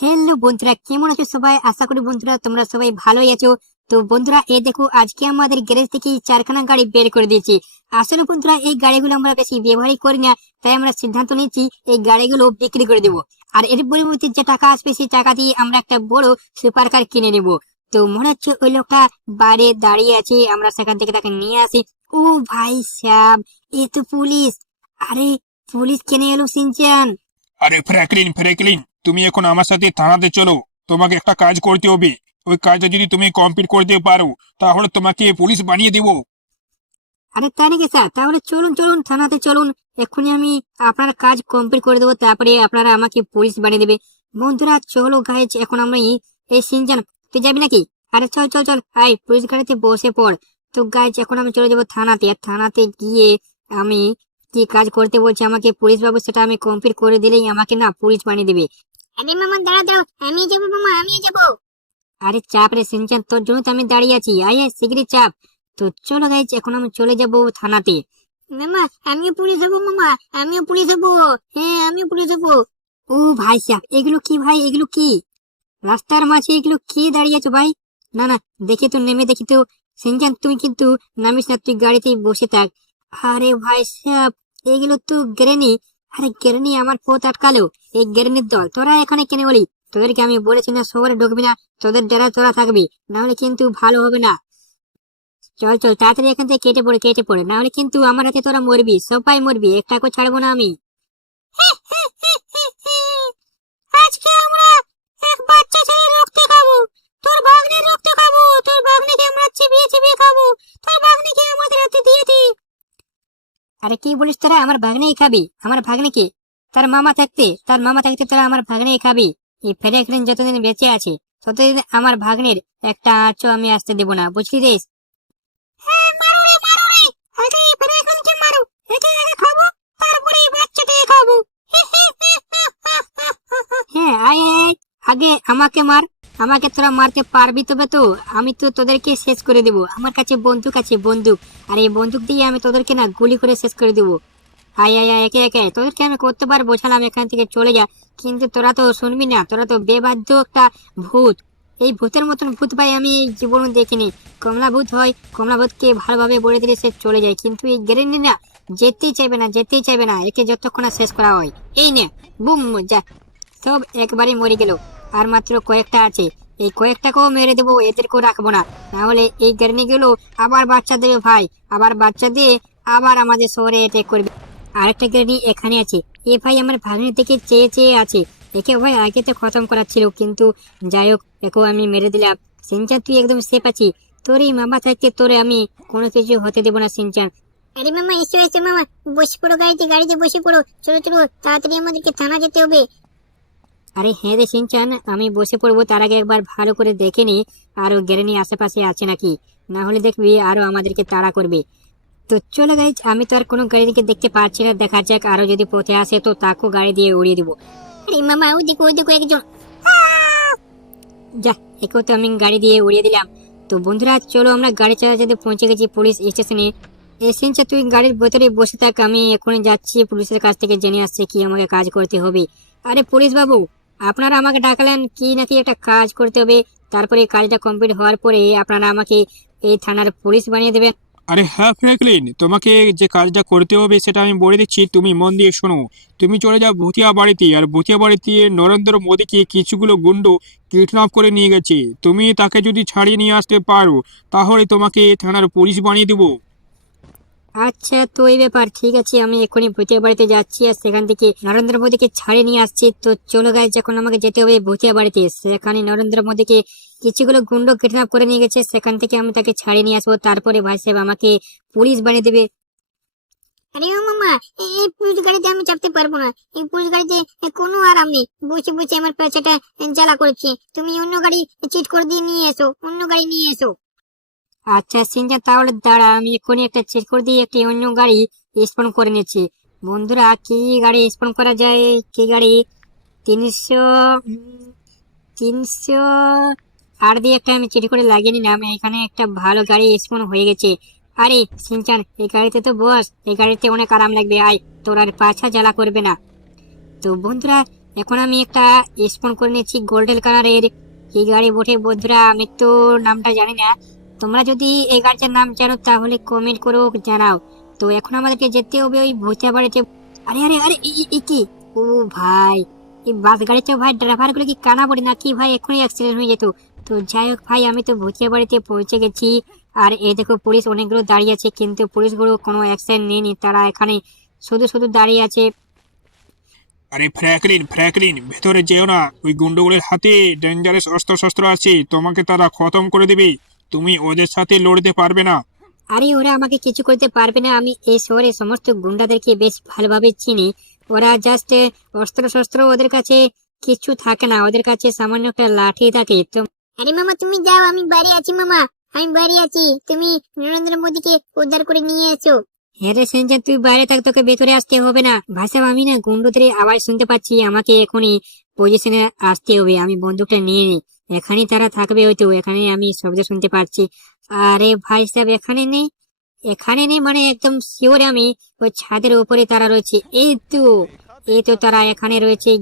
Hello বন্ধুরা, কেমন আছো সবাই? আশা করি বন্ধুরা তোমরা সবাই ভালোই আছো। তো বন্ধুরা এ দেখো, আজকে আমাদের গ্যারেজ থেকে চারখানা গাড়ি বের করে দিয়েছি। আসলে বন্ধুরা, এই গাড়িগুলো আমরা বেশি ব্যবহারই করি না, তাই আমরা সিদ্ধান্ত নিয়েছি এই গাড়িগুলো বিক্রি করে দেবো। আর এর পরিবর্তে যে টাকা আসবে, সেই টাকা দিয়ে আমরা একটা বড় সুপার কার কিনে নেব। তো মনে হচ্ছে ওই লোকটা বাইরে দাঁড়িয়ে আছে, আমরা সেখান থেকে তাকে নিয়ে আসি। ও ভাই সাহেব এ তো পুলিশ। আরে, পুলিশ কেনে এলো সিনচান? আরে, ফ্র্যাঙ্কলিন ফ্র্যাঙ্কলিন। তুমি এখন আমার সাথে থানাতে চলো। তোমাকে একটা কাজ করতে হবে। ওই কাজটা যদি তুমি কমপ্লিট করতে পারো, তাহলে তোমাকে পুলিশ বানিয়ে দেবো। আরে তাই নাকি স্যার? তাহলে চলুন চলুন, থানাতে চলুন। এক্ষুনি আমি আপনার কাজ কমপ্লিট করে দেবো, তারপরে আপনারা আমাকে পুলিশ বানিয়ে দেবে। বন্ধুরা, চলো গাইজ এখন আমরা এই- সিনজান তুই যাবি নাকি? আরে চল চল চল। আয়, পুলিশ গাড়িতে বসে পড়। তো গাইজ এখন আমি চলে যাব থানাতে। আর থানাতে গিয়ে আমি কি কাজ করতে বলছি আমাকে পুলিশ বাবু, সেটা আমি কমপ্লিট করে দিলেই আমাকে না পুলিশ বানিয়ে দেবে। আরে মামা দাঁড়া দাঁড়াও আমি যাব মামা আমি যাব। আরে চাপ রে সিনচান তোর জন্য তো আমি দাঁড়িয়ে আছি। আয় আয় শিগগিরই চাপ। তো চলো গাইজ এখন আমি চলে যাব থানাতে। মামা আমিও পুলিশ হব মামা আমিও পুলিশ হব। হ্যাঁ আমিও পুলিশ হব। ও ভাই সাহেব এগুলো কি ভাই এগুলো কি? রাস্তার মাঝে এগুলো কি দাঁড়িয়ে আছো ভাই? না না দেখে তো নেমে দেখি তো। সিনচান তুই কিন্তু নামিস না তুই গাড়িতেই বসে থাক। আরে ভাই সাহেব এগুলো তো গ্রেনি আরে গ্রেনি, আমার পথ আটকালো। এই গ্রেনির দল, তোরা এখানে কেন বলি তোদেরকে আমি বলেছি না শহরে ঢুকবি না, তোদের ডেরা তোরা থাকবি না হলে কিন্তু ভালো হবে না। চল চল, তাড়াতাড়ি এখান থেকে কেটে পড়ে কেটে পড়ে না হলে কিন্তু আমার হাতে তোরা মরবি, সবাই মরবি একটাকে ছাড়বো না আমি। আজকে আমরা এক বাচ্চা খাব, তোর রক্ত খাব, তোর আমরা খাব, তোর আমাদের হাতে দিয়ে দি। আরে কি বলিস তোরা? আমার ভাগ্নেই খাবি। আমার ভাগ্নেকে তার মামা থাকতে, তার মামা থাকতে তোরা আমার ভাগ্নেই খাবি। এই ফেরেকলিন যতদিন বেঁচে আছে, ততদিন আমার ভাগ্নের একটা আঁচও আমি আসতে দেবো না। বুঝলি হ্যাঁ রে হ্যাঁ। আগে আমাকে মার আমাকে তোরা মারতে পারবি তবে তো আমি তো তোদেরকে শেষ করে দেবো। আমার কাছে বন্দুক আছে বন্দুক। আর এই বন্দুক দিয়ে আমি তোদেরকে না গুলি করে শেষ করে দেবো। আয় আয় আয়, একে একে। তোদেরকে আমি করতে কতবার বোঝালাম এখান থেকে চলে যা। কিন্তু তোরা তো শুনবি না তোরা তো বেবাধ্য একটা ভূত। এই ভূতের মতন ভূত ভাই আমি এই জীবনে দেখিনি। কমলা ভূত হয় কমলা ভূতকে ভালোভাবে বলে দিলে সে চলে যায়। কিন্তু এই গেরেনি না যেতেই চাইবে না যেতেই চাইবে না। একে যতক্ষণ শেষ করা হয়। এই নে বুম যা। সব একবারে মরে গেল। আর মাত্র কয়েকটা আছে। এই কয়েকটাকেও মেরে দেবো, এদেরকেও রাখব না। নাহলে এই গেরনি গুলো আবার বাচ্চা দেবে ভাই। আবার বাচ্চা দিয়ে আবার আমাদের শহরে অ্যাটাক করবে। আরেকটা গেরনি এখানে আছে। এ ভাই আমার ভাগ্নের দিকে চেয়ে চেয়ে আছে। একে ভাই আগে তো খতম করা ছিল কিন্তু যাই হোক, একেও আমি মেরে দিলাম। সিনচান, তুই একদম সেফ আছি। তোর এই মামা থাকতে তোরে আমি কোনো কিছু হতে দেবো না, সিনচান। আরে মামা, এসো এসো মামা। বসে পড়ো, গাড়িতে গাড়িতে বসে পড়ো। চলো চলো, তাড়াতাড়ি আমাদেরকে থানা যেতে হবে। আরে হ্যাঁ রে সিনচান, আমি বসে পড়ব, তার আগে একবার ভালো করে দেখে নি, আরও গ্যারেনি আশেপাশে আছে নাকি? না হলে দেখবি আরও আমাদেরকে তাড়া করবে। তো চলে গাইজ আমি তো আর কোনো গাড়িকে দেখতে পাচ্ছি না, দেখা যাক আরও যদি পথে আসে তো তাকেও গাড়ি দিয়ে উড়িয়ে দিব। আরে মামা ওই দেখো ওই দেখো একজন যা, একেও তো আমি গাড়ি দিয়ে উড়িয়ে দিলাম। তো বন্ধুরা, চলো আমরা গাড়ি চালাতে পৌঁছে গেছি পুলিশ স্টেশনে। এসেছে তুই গাড়ির ভেতরে বসে থাক, আমি এখনই যাচ্ছি, পুলিশের কাছ থেকে জেনে আসছে কি আমাকে কাজ করতে হবে। আরে পুলিশ বাবু আপনারা আমাকে ডাকলেন, কি নাকি একটা কাজ করতে হবে? তারপরে কাজটা কমপ্লিট হওয়ার পরে আপনারা আমাকে এই থানার পুলিশ বানিয়ে দেবেন। আরে হ্যাঁ ফ্র্যাঙ্কলিন তোমাকে যে কাজটা করতে হবে সেটা আমি বলে দিচ্ছি, তুমি মন দিয়ে শোনো। তুমি চলে যাও ভুতিয়া বাড়িতে, আর ভুতিয়া বাড়িতে নরেন্দ্র মোদীকে কিছুগুলো গুন্ডু কিডন্যাপ করে নিয়ে গেছে। তুমি তাকে যদি ছাড়িয়ে নিয়ে আসতে পারো, তাহলে তোমাকে থানার পুলিশ বানিয়ে দেবো। আচ্ছা তো এই ব্যাপার। ঠিক আছে, আমি এক্ষুনি ভুতিয়া বাড়িতে যাচ্ছি আর সেখান থেকে নরেন্দ্র মোদীকে ছাড়িয়ে নিয়ে আসছি। তো চলো গাইজ যখন আমাকে যেতে হবে ভুতিয়া বাড়িতে, সেখানে নরেন্দ্র মোদীকে কিছুগুলো গুন্ড কিডন্যাপ করে নিয়ে গেছে। সেখান থেকে আমি তাকে ছাড়িয়ে নিয়ে আসব। তারপরে ভাই সাহেব আমাকে পুলিশ বানিয়ে দেবে। আরে ও মামা এই পুলিশ গাড়িতে আমি চাপতে পারব না। এই পুলিশ গাড়িতে কোনো আরাম নেই বসে বসে আমার পেছাটা জ্বালা করছে। তুমি অন্য গাড়ি চিট করে দিয়ে নিয়ে এসো, অন্য গাড়ি নিয়ে এসো। আচ্ছা সিনজা, তাহলে দাঁড়া, আমি এক্ষুনি একটা চেক করে দিয়ে একটি অন্য গাড়ি স্পন করে নিচ্ছি। বন্ধুরা, কি গাড়ি স্পন করা যায়? কি গাড়ি? তিনশো তিনশো, আর দিয়ে একটা আমি চিঠি করে লাগিয়ে নিলাম। এখানে একটা ভালো গাড়ি স্পন হয়ে গেছে। আরে সিনচান এই গাড়িতে তো বস। এই গাড়িতে অনেক আরাম লাগবে। আয়, তোর আর পাছা জ্বালা করবে না। তো বন্ধুরা, এখন আমি একটা স্পন করে নিচ্ছি গোল্ডেন কালারের এই গাড়ি বটে, বন্ধুরা, আমি তো নামটা জানি না। তোমরা যদি এই গাড়িটার নাম জানো, তাহলে কমেন্ট করো জানাও। তো এখন আমাদেরকে যেতে হবে ওই ভূতিয়া বাড়িতে আরে আরে আরে কি? ও ভাই, এই বাস গাড়িতে ভাই ড্রাইভারগুলো কি কানা পড়ে না কি ভাই? এখনই অ্যাক্সিডেন্ট হয়ে যেত। তো যাই হোক ভাই, আমি তো ভূতিয়া বাড়িতে পৌঁছে গেছি। আর এই দেখো পুলিশ অনেকগুলো দাঁড়িয়ে আছে, কিন্তু পুলিশগুলো কোনো অ্যাকশন নেয়নি। তারা এখানে শুধু শুধু দাঁড়িয়ে আছে। আরে ফ্র্যাকলিন ফ্র্যাকলিন ভেতরে যেও না। ওই গুন্ডগুলোর হাতে ডেঞ্জারাস অস্ত্র শস্ত্র আছে। তোমাকে তারা খতম করে দেবে। তুমি ওদের সাথে লড়তে পারবে না। আরে ওরা আমাকে কিছু করতে পারবে না। আমি এই শহরে সমস্ত গুন্ডাদেরকে বেশ ভালোভাবে চিনি। ওরা জাস্ট অস্ত্র শস্ত্র ওদের কাছে কিছু থাকে না। ওদের কাছে সামান্য একটা লাঠি থাকে। তো আরে মামা তুমি যাও আমি বাইরে আছি মামা। আমি বাইরে আছি। তুমি নরেন্দ্র মোদীকে উদ্ধার করে নিয়ে এসো। হ্যাঁ রে সেনজান তুই বাইরে থাক তোকে ভেতরে আসতে হবে না। ভাই আমি না গুন্ডুদের আওয়াজ শুনতে পাচ্ছি। আমাকে এখনই পজিশনে আসতে হবে। আমি বন্দুকটা নিয়ে নিই এখানেই তারা থাকবে, হয়তো এখানে আমি শব্দ শুনতে পাচ্ছি। আরে ভাই সাহেব, এখানে নেই? এখানে নেই মানে একদম শিওর আমি ওই ছাদের উপরে তারা রয়েছে। এই তো এই তো তারা এখানে রয়েছে।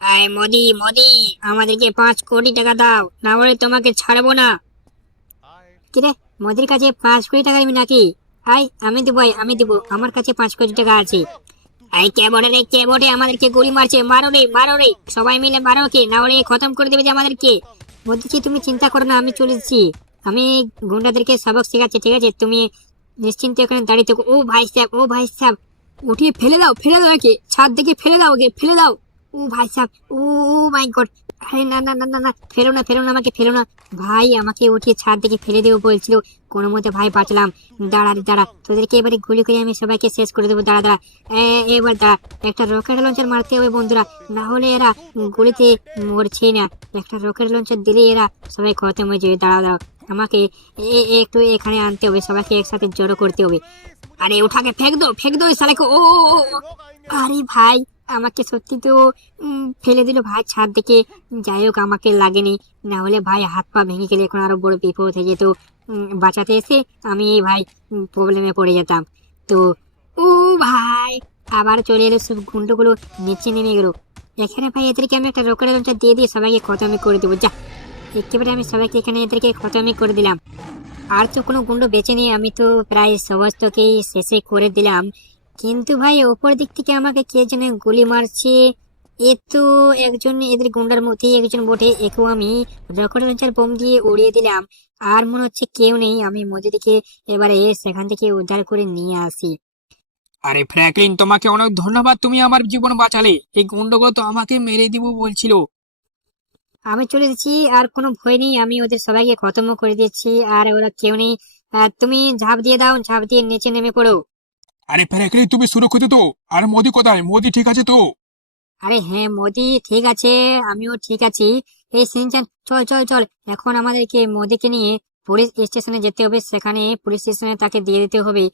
আয় মোদি মোদি, আমাদেরকে পাঁচ কোটি টাকা দাও, না বলে তোমাকে ছাড়বো না। কিরে মোদির কাছে পাঁচ কোটি টাকা নিবি নাকি? আই আমি দেবো আমি দেবো, আমার কাছে পাঁচ কোটি টাকা আছে। আই কে বটে রে, কে বটে আমাদেরকে গুলি মারছে? মারো রে মারো রে, সবাই মিলে মারো কে না হলে খতম করে দেবে যে আমাদেরকে। মোদিজি তুমি চিন্তা করো না, আমি চলে এসেছি। আমি গুন্ডাদেরকে সবক শেখাচ্ছি, ঠিক আছে? তুমি নিশ্চিন্তে ওখানে দাঁড়িয়ে থাকো। ও ভাই সাহেব, ও ভাই সাহেব, উঠিয়ে ফেলে দাও ফেলে দাও একে ছাদ দেখে ফেলে দাও ওকে, ফেলে দাও। ও ভাই সাহেব, ও মাই গড আরে না না না না না ফেলো না ফেলো না আমাকে ফেলো না। ভাই আমাকে উঠিয়ে ছাদ থেকে ফেলে দেবো বলছিল। কোনো মতে ভাই বাঁচলাম। দাঁড়া দাঁড়া। তোদেরকে এবারে গুলি করে আমি সবাইকে শেষ করে দেবো। দাঁড়া দাঁড়া। এবার দাঁড়া। একটা রকেট লঞ্চার মারতে হবে বন্ধুরা। না হলে এরা গুলিতে মরছেই না। একটা রকেট লঞ্চার দিলে এরা সবাই খতম হয়ে যাবে। দাঁড়া দাঁড়া আমাকে একটু এখানে আনতে হবে। সবাইকে একসাথে জড়ো করতে হবে। আরে ওঠাকে ফেক দো ফেক দো ও, ও। আরে ভাই আমাকে সত্যি তো ফেলে দিল ভাই। ছাদ থেকে যাই হোক, আমাকে লাগেনি। না হলে ভাই হাত পা ভেঙে গেলে এখন আরও বড় বিপদ হয়ে যেত। বাঁচাতে এসে আমি ভাই প্রবলেমে পড়ে যেতাম। তো, ও ভাই, আবার চলে এলো সব গুন্ডগুলো নিচে নেমে গেলো। এখানে ভাই এদেরকে আমি একটা রকেট লঞ্চার দিয়ে দিয়ে সবাইকে খতমই করে দেবো। যা, একেবারে আমি সবাইকে এখানে এদেরকে খতমই করে দিলাম। আর তো কোনো গুন্ড বেঁচে নেই, আমি তো প্রায় সমস্তকেই শেষে করে দিলাম। কিন্তু ভাই ওপর দিক থেকে আমাকে কে যেন গুলি মারছে। এ তো একজন এদের গুন্ডার মধ্যে একজন বটে একেও আমি রকেট লঞ্চার বোম দিয়ে উড়িয়ে দিলাম। আর মনে হচ্ছে কেউ নেই আমি মোদিদিকে এবারে সেখান থেকে উদ্ধার করে নিয়ে আসি। আরে ফ্র্যাকলিন তোমাকে অনেক ধন্যবাদ তুমি আমার জীবন বাঁচালে। এই গুন্ডগুলো তো আমাকে মেরে দিব বলছিল। আমি চলে এসেছি আর কোনো ভয় নেই আমি ওদের সবাইকে খতম করে দিচ্ছি আর ওরা কেউ নেই। তুমি ঝাঁপ দিয়ে দাও ঝাঁপ দিয়ে নিচে নেমে পড়ো। আরে ফ্র্যাকলিন তুমি সুরক্ষিত তো? আর মোদি কোথায়? মোদি ঠিক আছে তো? আরে হ্যাঁ মোদি ঠিক আছে, আমিও ঠিক আছি। এই সিনচান, চল চল চল। এখন আমাদেরকে মোদিকে নিয়ে পুলিশ স্টেশনে যেতে হবে। সেখানে পুলিশ স্টেশনে তাকে দিয়ে দিতে হবে।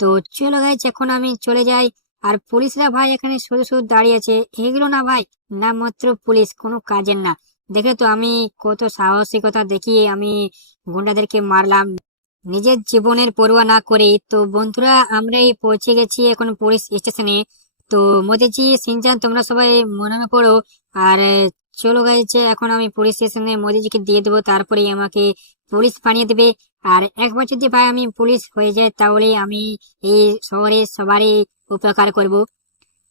তো চলো গাইজ এখন আমি চলে যাই। আর পুলিশরা ভাই এখানে শুধু শুধু দাঁড়িয়ে আছে। এগুলো না ভাই, না মাত্র পুলিশ, কোনো কাজের না। দেখে তো আমি কত সাহসিকতা দেখিয়ে আমি গুন্ডাদেরকে মারলাম। নিজের জীবনের পরোয়া না করে, তো বন্ধুরা আমরাই পৌঁছে গেছি এখন পুলিশ স্টেশনে তো মোদিজি, সিনচান, তোমরা সবাই মনে পড়ো আর চলো গাইছে এখন আমি পুলিশ স্টেশনে মোদিজিকে দিয়ে দেবো তারপরে আমাকে পুলিশ বানিয়ে দেবে। আর একবার যদি ভাই আমি পুলিশ হয়ে যাই, তাহলে আমি এই শহরে সবারই উপকার করব।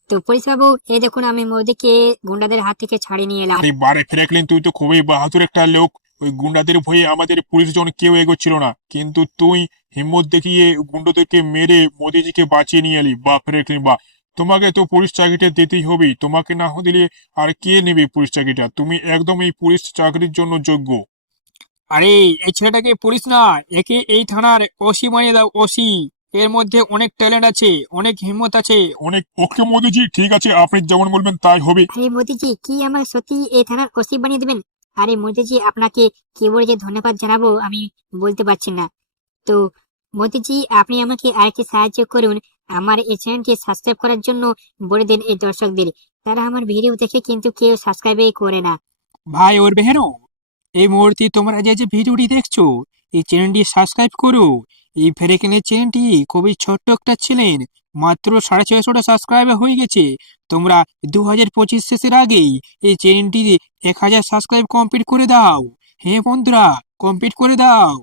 তো পুলিশ বাবু, এই দেখুন আমি মোদিকে, গুন্ডাদের হাত থেকে ছাড়িয়ে নিয়ে এলাম। আরে তুই তো খুবই বাহাদুর একটা লোক। ওই গুন্ডাদের ভয়ে আমাদের পুলিশ জন কেউ এগোচ্ছিল না। কিন্তু তুই হিম্মত দেখিয়ে গুন্ডাদেরকে মেরে মোদিজিকে বাঁচিয়ে নিয়ে এলি। বা ফ্র্যাঙ্কলিন বা তোমাকে তো পুলিশ চাকরিটা দিতেই হবে তোমাকে না দিলে আর কে নেবে পুলিশ চাকরিটা? তুমি একদম এই পুলিশ চাকরির জন্য যোগ্য। আরে এই ছেলেটাকে পুলিশ না একে এই থানার ওসি বানিয়ে দাও ওসি। এর মধ্যে অনেক ট্যালেন্ট আছে অনেক হিম্মত আছে। অনেক ওকে মোদিজি ঠিক আছে আপনি যেমন বলবেন তাই হবে। আরে মোদিজি কি আমার সত্যি এই থানার ওসি বানিয়ে দেবেন? আরে মোদিজি আপনাকে কি বলে যে ধন্যবাদ জানাব আমি বলতে পারছি না। তো মোদিজি আপনি আমাকে আরেকটি সাহায্য করুন। আমার এই চ্যানেলটি সাবস্ক্রাইব করার জন্য বলে দিন এই দর্শকদের। তারা আমার ভিডিও দেখে কিন্তু কেউ সাবস্ক্রাইবই করে না। ভাই ওর বেহেনো এই মুহূর্তে তোমরা যে যে ভিডিওটি দেখছ, এই চ্যানেলটি সাবস্ক্রাইব করো। এই ফেরেকেনের চ্যানেলটি খুবই ছোট্ট একটা চ্যানেল। মাত্র সাড়ে ছয়শোটা সাবস্ক্রাইবার হয়ে গেছে। তোমরা দু হাজার পঁচিশ শেষের আগেই এই চ্যানেলটি এক হাজার সাবস্ক্রাইব কমপ্লিট করে দাও। হ্যাঁ বন্ধুরা কমপ্লিট করে দাও।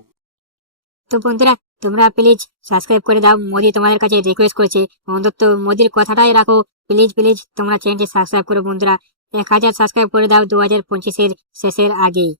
তো বন্ধুরা, তোমরা প্লিজ সাবস্ক্রাইব করে দাও। মোদি তোমাদের কাছে রিকোয়েস্ট করেছে। অন্তত মোদির কথাটাই রাখো। প্লিজ প্লিজ তোমরা চ্যানেলটি সাবস্ক্রাইব করো বন্ধুরা। এক হাজার সাবস্ক্রাইব করে দাও দু হাজার পঁচিশের শেষের আগেই।